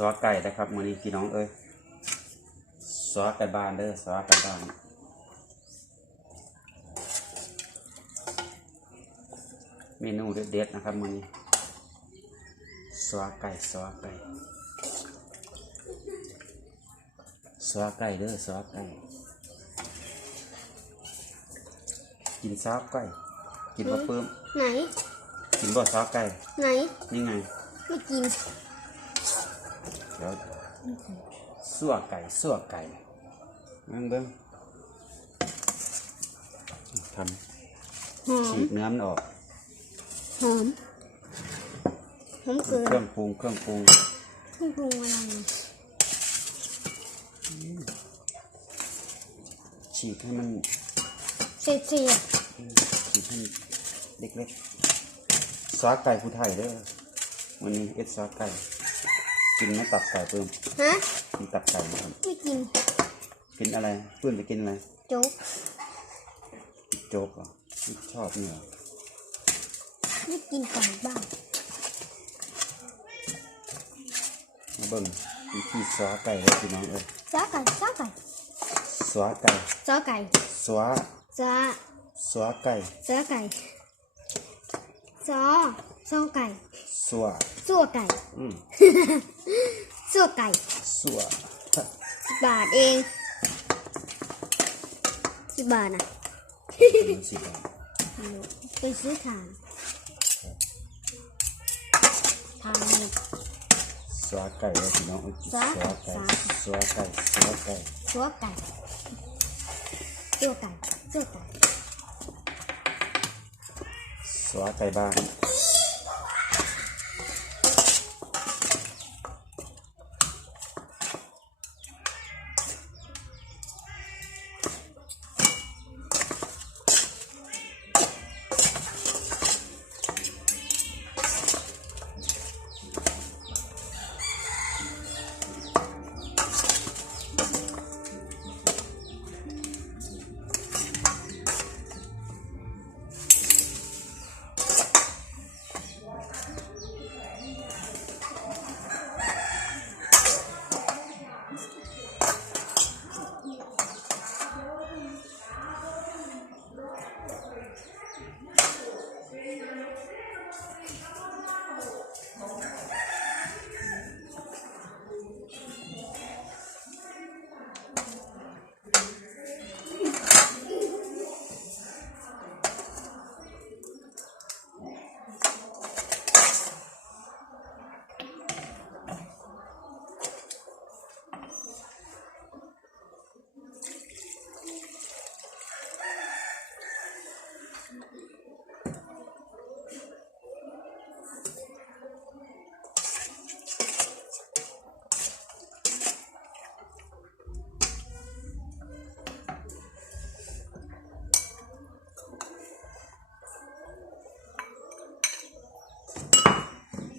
สวาไก่นะครับมื้อนี้พี่น้องเอ้ยสวาไก่บ้านเด้อสวาไก่บ้านเมนูเด็ดๆนะครับมื้อนี้สวาไก่สวาไก่สวาไก่เด้อสวาไก่กินซาไก่กินบะเพิ่มไหน กินบ่ซาไก่ไหน นี่ไง ไม่กิน เดี๋ยวสั่วไก่สั่วไก่นั่งเบิ้งทหอำมฉีกเนื้อมันออกหอมหอมเกินเครื่องปรุงเครื่องปรุงเครื่องปรุงอะไรฉีกให้มันเสียเสียฉีกให้มันเล็กๆซอสไก่ผู้ไทยเด้อวันนี้เอ็ดซอสไก่ กินไหม่ตับไก่เพิ่มฮะกินตับไก่นะครับไม่กิน กินอะไรเพื่อนจะกินอะไร โจ๊ก โจ๊กเหรอชอบเนี่ยเหรอไม่กินไก่บ้างมาเบิ่งวิธีซอสไก่เลยพี่น้องเอ้ยจ้าไก่จ้าไก่ซอสไก่จ้าไก่ซอสจ้าซอสไก่จ้าไก่จ้าซอไก่สัวสั่วไก่อืมสั่วไก่สัวสิบบาทเองสิบบาทนะสิบบาทไปซื้อ ถ่านทานนี่ซอสไก่เลยพี่น้องเอ้ยซอสซอสไก่ซอสไก่ซอสไก่สัว